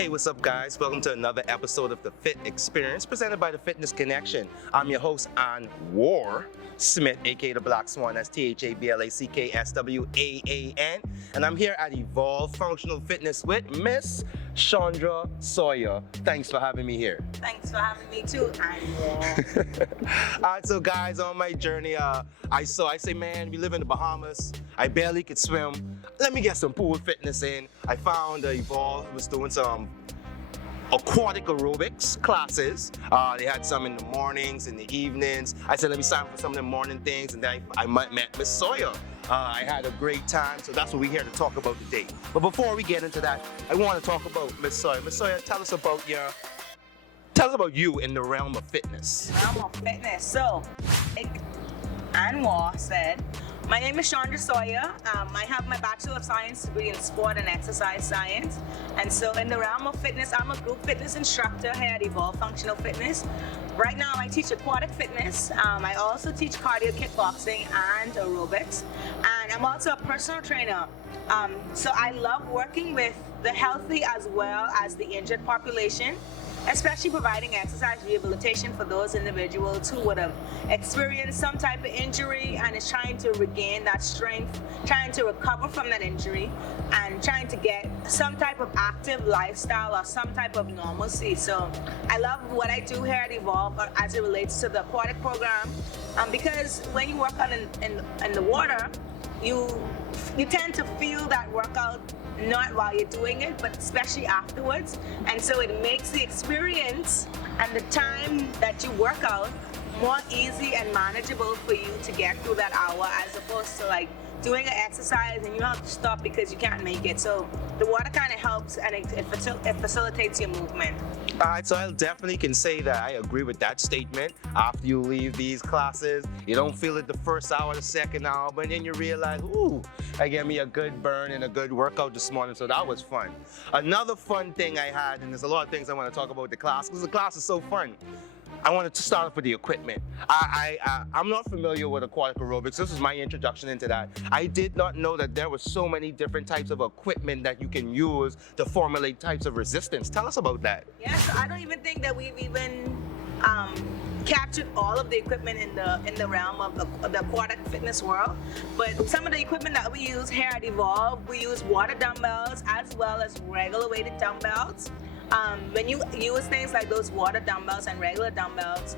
Hey, what's up, guys? Welcome to another episode of The Fit Experience presented by The Fitness Connection. I'm your host, Anwar Smith, aka The Black Swan. That's THABLACKSWAAN. And I'm here at Evolve Functional Fitness with Miss Shaundra Sawyer. Thanks for having me here. Thanks for having me too, Anwar. All right, so guys, on my journey, I say, man, we live in the Bahamas. I barely could swim. Let me get some pool fitness in. I found Evolve was doing some aquatic aerobics classes. They had some in the mornings, in the evenings. I said, let me sign up for some of the morning things, and then I met Miss Sawyer. I had a great time, so that's what we're here to talk about today. But before we get into that, I want to talk about Miss Sawyer. Miss Sawyer, tell us about you in the realm of fitness. Realm of fitness. So, like Anwar said, my name is Shaundra Sawyer. I have my Bachelor of Science degree in Sport and Exercise Science. And so in the realm of fitness, I'm a group fitness instructor here at Evolve Functional Fitness. Right now, I teach aquatic fitness. I also teach cardio kickboxing and aerobics. And I'm also a personal trainer. So I love working with the healthy as well as the injured population, especially providing exercise rehabilitation for those individuals who would have experienced some type of injury and is trying to regain that strength, trying to recover from that injury, and trying to get some type of active lifestyle or some type of normalcy. So I love what I do here at Evolve as it relates to the aquatic program, because when you work on in the water, you tend to feel that workout not while you're doing it, but especially afterwards. And so it makes the experience and the time that you work out more easy and manageable for you to get through that hour, as opposed to like doing an exercise and you have to stop because you can't make it. So the water kind of helps, and it facilitates your movement. All right, so I definitely can say that I agree with that statement. After you leave these classes, you don't feel it the first hour, the second hour, but then you realize, ooh, I gave me a good burn and a good workout this morning, so that was fun. Another fun thing I had, and there's a lot of things I want to talk about with the class, because the class is so fun. I wanted to start off with the equipment. I'm not familiar with aquatic aerobics. This is my introduction into that. I did not know that there were so many different types of equipment that you can use to formulate types of resistance. Tell us about that. Yeah, so I don't even think that we've even captured all of the equipment in the realm of the aquatic fitness world. But some of the equipment that we use here at Evolve, we use water dumbbells as well as regular weighted dumbbells. When you use things like those water dumbbells and regular dumbbells,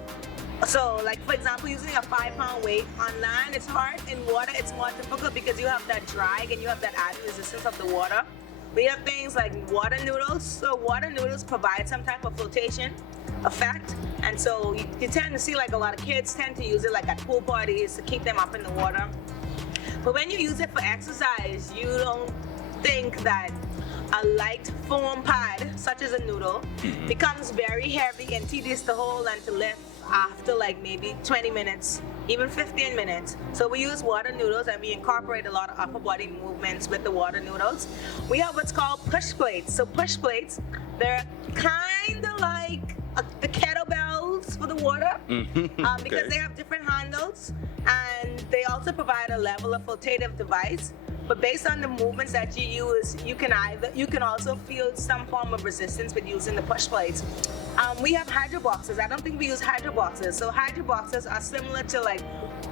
so like for example, using a 5-pound weight on land, it's hard. In water, it's more difficult because you have that drag and you have that added resistance of the water. We have things like water noodles. So water noodles provide some type of flotation effect. And so you tend to see like a lot of kids tend to use it like at pool parties to keep them up in the water. But when you use it for exercise, you don't think that a light foam pad, such as a noodle, becomes very heavy and tedious to hold and to lift after like maybe 20 minutes, even 15 minutes. So we use water noodles, and we incorporate a lot of upper body movements with the water noodles. We have what's called push plates. So push plates, they're kind of like the kettlebells for the water, because they have different handles, and they also provide a level of flotative device. But based on the movements that you use, you can also feel some form of resistance with using the push plates. We have hydro boxes. I don't think we use hydro boxes. So hydro boxes are similar to like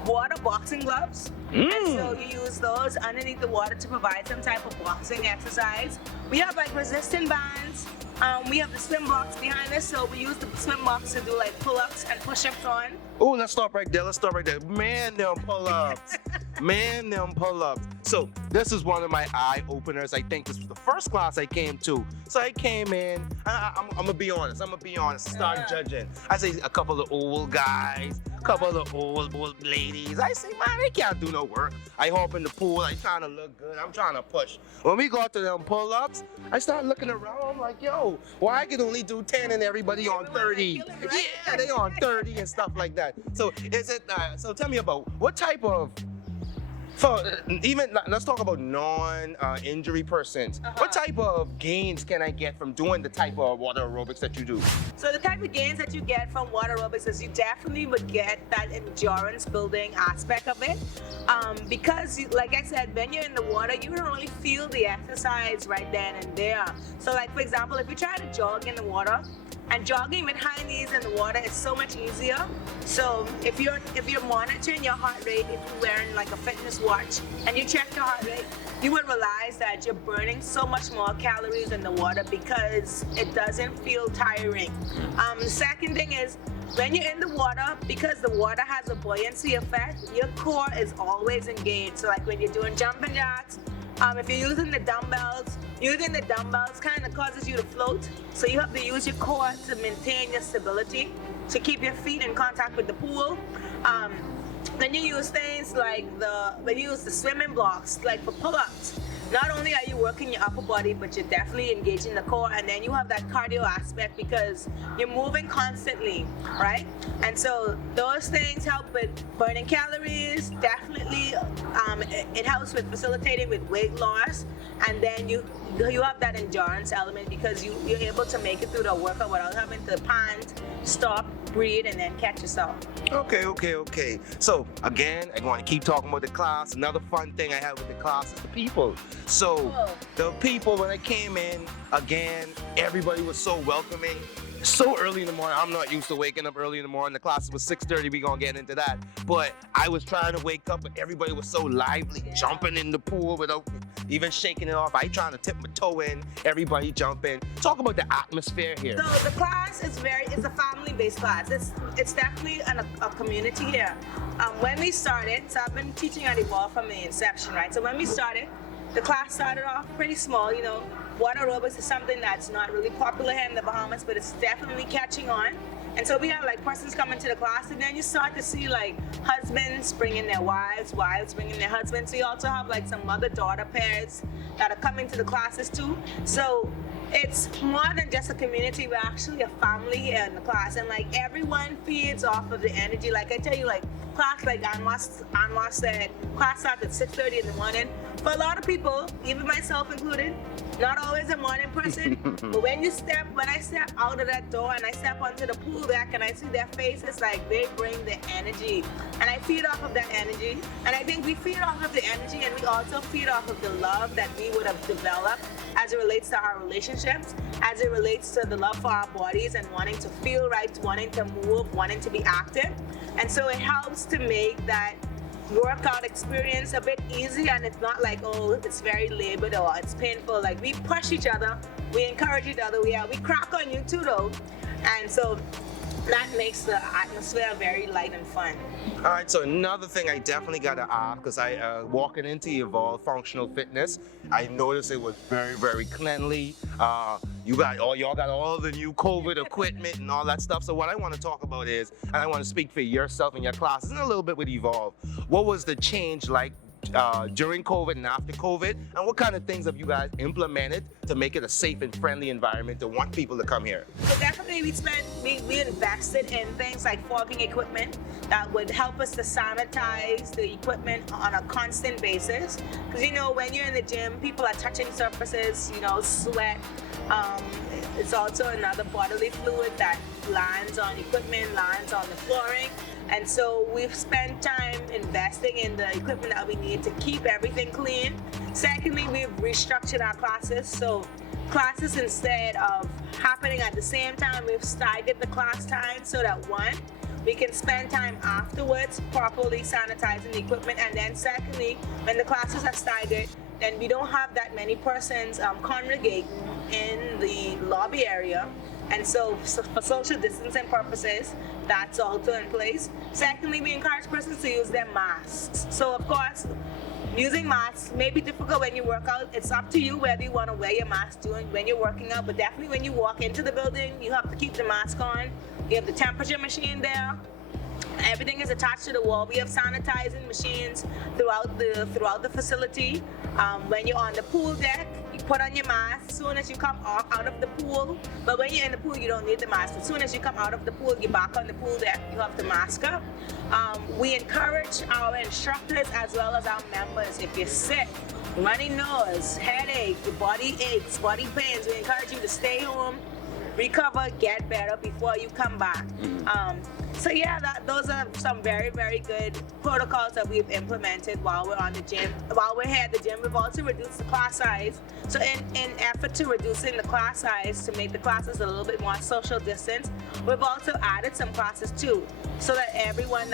water boxing gloves. And so you use those underneath the water to provide some type of boxing exercise. We have like resistant bands. We have the swim box behind us, so we use the swim box to do like pull-ups and push-ups on. Oh, let's stop right there. Man, them pull-ups. So this is one of my eye openers. I think this was the first class I came to. So I came in, I'm gonna be honest, start judging. I say a couple of old guys, a couple of old ladies. I say, man, they can't do no work. I hop in the pool, I trying to look good, I'm trying to push. When we got to them pull-ups, I start looking around, I'm like, yo, why I can only do 10 and everybody on 30? Yeah, they on 30 and stuff like that. So is it, so tell me about what type of For even let's talk about non-injury persons. What type of gains can I get from doing the type of water aerobics that you do? So the type of gains that you get from water aerobics is you definitely would get that endurance building aspect of it. Because like I said, when you're in the water, you don't really feel the exercise right then and there. So like for example, if you try to jog in the water, and jogging with high knees in the water is so much easier. So if you're monitoring your heart rate, if you're wearing like a fitness watch and you check your heart rate, you would realize that you're burning so much more calories in the water because it doesn't feel tiring. The second thing is when you're in the water, because the water has a buoyancy effect, your core is always engaged. So like when you're doing jumping jacks, if you're using the dumbbells kind of causes you to float. So you have to use your core to maintain your stability, to keep your feet in contact with the pool. Then you use things like when you use the swimming blocks, like for pull-ups. Not only are you working your upper body, but you're definitely engaging the core, and then you have that cardio aspect because you're moving constantly, right? And so those things help with burning calories, definitely. It helps with facilitating with weight loss, and then you have that endurance element because you're able to make it through the workout without having to pant, stop, breathe, and then catch yourself. Okay. So again, I want to keep talking about the class. Another fun thing I have with the class is the people. So the people, when I came in, again, everybody was so welcoming. So early in the morning, I'm not used to waking up early in the morning. The class was 6:30, we gonna get into that. But I was trying to wake up, but everybody was so lively, jumping in the pool without even shaking it off. I ain't trying to tip my toe in, everybody jumping. Talk about the atmosphere here. So the class is it's a family-based class. It's definitely a community here. When we started, so I've been teaching at Evolve from the inception, right? So when we started, the class started off pretty small, you know. Water aerobics is something that's not really popular here in the Bahamas, but it's definitely catching on. And so we have like persons coming to the class, and then you start to see like husbands bringing their wives, wives bringing their husbands. So you also have like some mother-daughter pairs that are coming to the classes too. So it's more than just a community. We're actually a family here in the class, and like everyone feeds off of the energy. Like I tell you, like class, like Anwar said, class starts at 6:30 in the morning. For a lot of people, even myself included, not always a morning person, but when I step out of that door and I step onto the pool deck and I see their faces, like they bring the energy, and I feed off of that energy. And I think we feed off of the energy, and we also feed off of the love that we would have developed as it relates to our relationships, as it relates to the love for our bodies and wanting to feel right, wanting to move, wanting to be active. And so it helps to make that workout experience a bit easy, and it's not like, oh, it's very labored or it's painful. Like we push each other, we encourage each other, we crack on you too though. And so that makes the atmosphere very light and fun. All right, so another thing I definitely got to ask, because I walking into Evolve Functional Fitness, I noticed it was very, very cleanly. Y'all got all the new COVID equipment and all that stuff. So what I want to talk about is, and I want to speak for yourself and your classes and a little bit with Evolve. What was the change like during COVID and after COVID, and what kind of things have you guys implemented to make it a safe and friendly environment to want people to come here? So definitely we invested in things like fogging equipment that would help us to sanitize the equipment on a constant basis. Because you know, when you're in the gym, people are touching surfaces, you know, sweat. It's also another bodily fluid that lands on equipment, lands on the flooring. And so we've spent time investing in the equipment that we need to keep everything clean. Secondly, we've restructured our classes. So classes, instead of happening at the same time, we've staggered the class time so that one, we can spend time afterwards properly sanitizing the equipment. And then secondly, when the classes are staggered, then we don't have that many persons congregating in the lobby area. And so for social distancing purposes, that's also in place. Secondly, we encourage persons to use their masks. So of course, using masks may be difficult when you work out. It's up to you whether you want to wear your mask when you're working out, but definitely when you walk into the building, you have to keep the mask on. You have the temperature machine there. Everything is attached to the wall. We have sanitizing machines throughout the facility. When you're on the pool deck, put on your mask as soon as you come out of the pool. But when you're in the pool, you don't need the mask. As soon as you come out of the pool, you're back on the pool deck, you have to mask up. We encourage our instructors as well as our members, if you're sick, runny nose, headache, body aches, body pains, we encourage you to stay home, recover, get better before you come back. So yeah, those are some very, very good protocols that we've implemented while we're on the gym. While we're here at the gym, we've also reduced the class size. So in effort to reducing the class size to make the classes a little bit more social distance, we've also added some classes too, so that everyone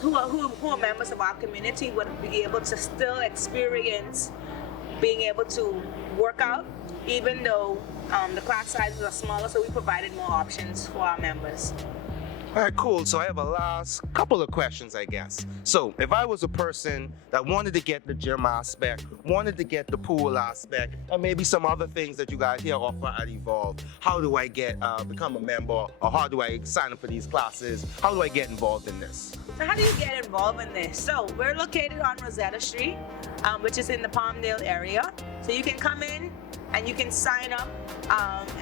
who are members of our community would be able to still experience being able to work out, even though the class sizes are smaller, so we provided more options for our members. All right, cool. So I have a last couple of questions, I guess. So if I was a person that wanted to get the gym aspect, wanted to get the pool aspect, and maybe some other things that you guys here offer at Evolve, how do I get become a member, or how do I sign up for these classes? How do I get involved in this? So how do you get involved in this? So we're located on Rosetta Street, which is in the Palmdale area. So you can come in and you can sign up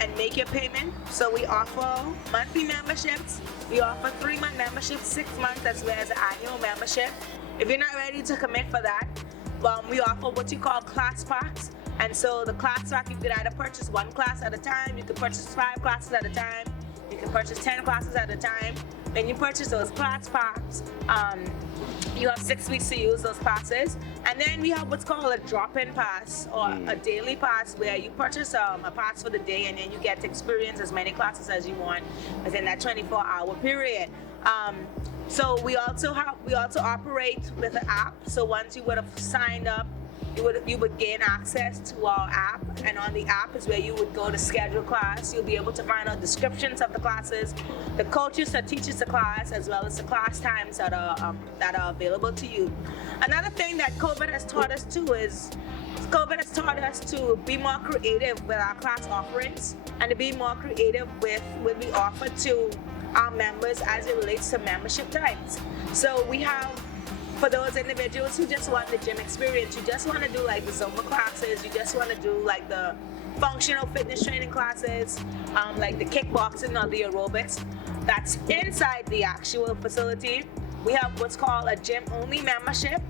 and make your payment. So we offer monthly memberships. We offer 3-month memberships, 6 months, as well as an annual membership. If you're not ready to commit for that, we offer what you call class packs. And so the class pack, you could either purchase 1 class at a time, you could purchase 5 classes at a time, you can purchase 10 classes at a time. When you purchase those class packs, you have 6 weeks to use those classes. And then we have what's called a drop-in pass, or a daily pass, where you purchase a pass for the day and then you get to experience as many classes as you want within that 24-hour period. So we also operate with an app. So once you would have signed up, you would gain access to our app, and on the app is where you would go to schedule class. You'll be able to find out descriptions of the classes, the coaches that teaches the class, as well as the class times that are available to you. Another thing that COVID has taught us too is COVID has taught us to be more creative with our class offerings and to be more creative with what we offer to our members as it relates to membership types. So we have, for those individuals who just want the gym experience, you just want to do like the Zumba classes, you just want to do like the functional fitness training classes, like the kickboxing or the aerobics, that's inside the actual facility. We have what's called a gym-only membership.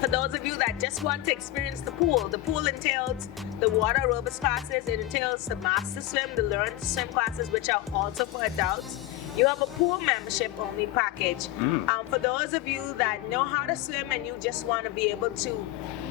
For those of you that just want to experience the pool entails the water aerobics classes, it entails the master swim, the learn to swim classes, which are also for adults. You have a pool membership only package. For those of you that know how to swim and you just want to be able to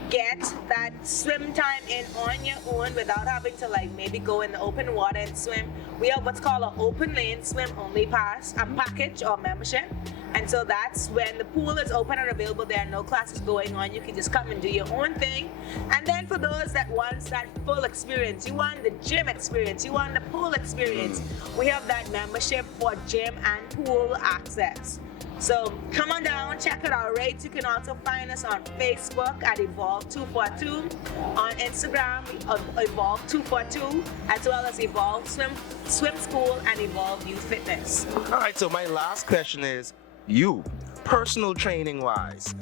get that swim time in on your own without having to like maybe go in the open water and swim, we have what's called an open lane swim only package or membership. And so that's when the pool is open and available, there are no classes going on, you can just come and do your own thing. And then for those that want that full experience, you want the gym experience, you want the pool experience, we have that membership for gym and pool access. So come on down, check out our rates. You can also find us on Facebook at Evolve242, on Instagram, Evolve242, as well as Evolve Swim School and Evolve Youth Fitness. All right, so my last question is, you, personal training wise,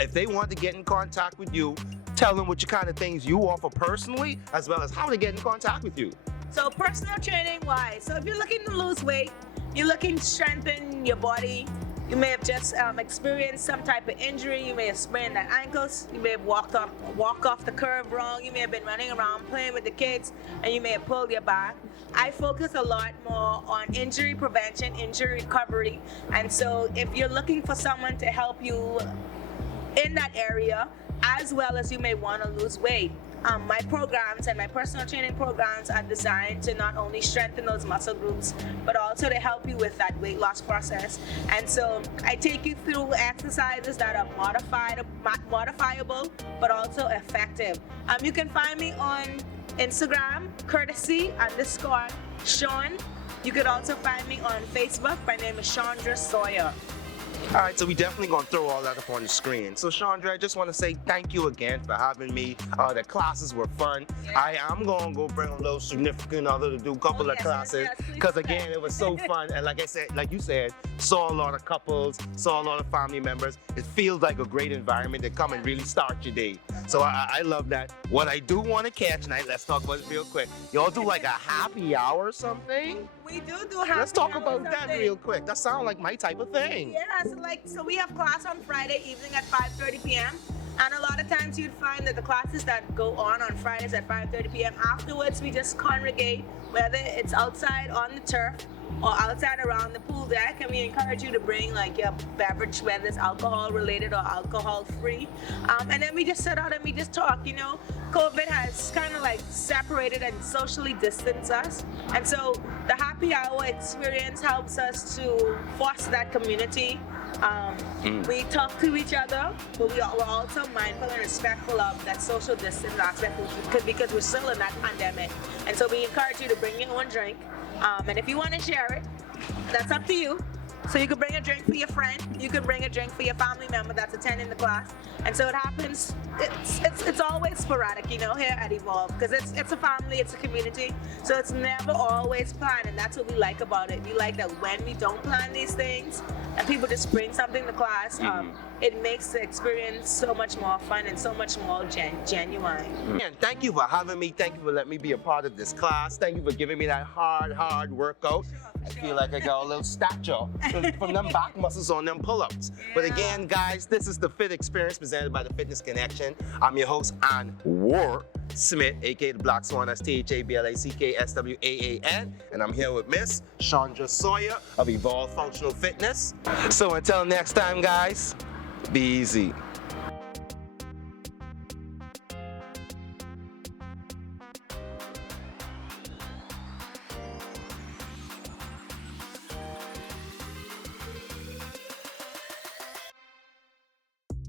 if they want to get in contact with you, tell them what kind of things you offer personally, as well as how to get in contact with you. So personal training wise, so if you're looking to lose weight, you're looking to strengthen your body, you may have just experienced some type of injury, you may have sprained the ankles, you may have walked off the curb wrong, you may have been running around playing with the kids, and you may have pulled your back. I focus a lot more on injury prevention, injury recovery, and so if you're looking for someone to help you in that area, as well as you may want to lose weight, my programs and my personal training programs are designed to not only strengthen those muscle groups, but also to help you with that weight loss process. And so I take you through exercises that are modifiable, but also effective. You can find me on Instagram, courtesy_Shaun. You could also find me on Facebook. My name is Shaundra Sawyer. All right, so we definitely gonna throw all that up on the screen. So Shaundra, I just want to say thank you again for having me. The classes were fun. Yeah. I am gonna go bring a little significant other to do a couple of classes, because again, it was so fun. And like I said, like you said, saw a lot of couples, saw a lot of family members. It feels like a great environment to come and really start your day. So I love that. What I do want to catch tonight, let's talk about it real quick. Y'all do like a happy hour or something? We do happy Let's talk hour about that something. real quick. That sounds like my type of thing. Yeah, so we have class on Friday evening at 5:30 p.m. And a lot of times you'd find that the classes that go on Fridays at 5:30 p.m. afterwards, we just congregate, whether it's outside on the turf or outside around the pool deck, and we encourage you to bring like your beverage, whether it's alcohol related or alcohol free. And then we just sit out and we just talk. You know, COVID has kind of like separated and socially distanced us, and so the happy hour experience helps us to foster that community. We talk to each other, but we're also mindful and respectful of that social distance aspect because we're still in that pandemic. And so we encourage you to bring your own drink. And if you want to share it, that's up to you. So you could bring a drink for your friend, you could bring a drink for your family member that's attending the class. And so it happens, it's always sporadic, you know, here at Evolve, because it's a family, it's a community. So it's never always planned, and that's what we like about it. We like that when we don't plan these things and people just bring something to class, it makes the experience so much more fun and so much more genuine. And thank you for having me. Thank you for letting me be a part of this class. Thank you for giving me that hard workout. I feel like I got a little stature from them back muscles on them pull-ups. But again, guys, this is the Fit Experience presented by the Fitness Connection. I'm your host, Anwar Smith, aka the Black Swan. That's THABLACKSWAAN. And I'm here with Miss Shaundra Sawyer of Evolve Functional Fitness. So until next time, guys, be easy.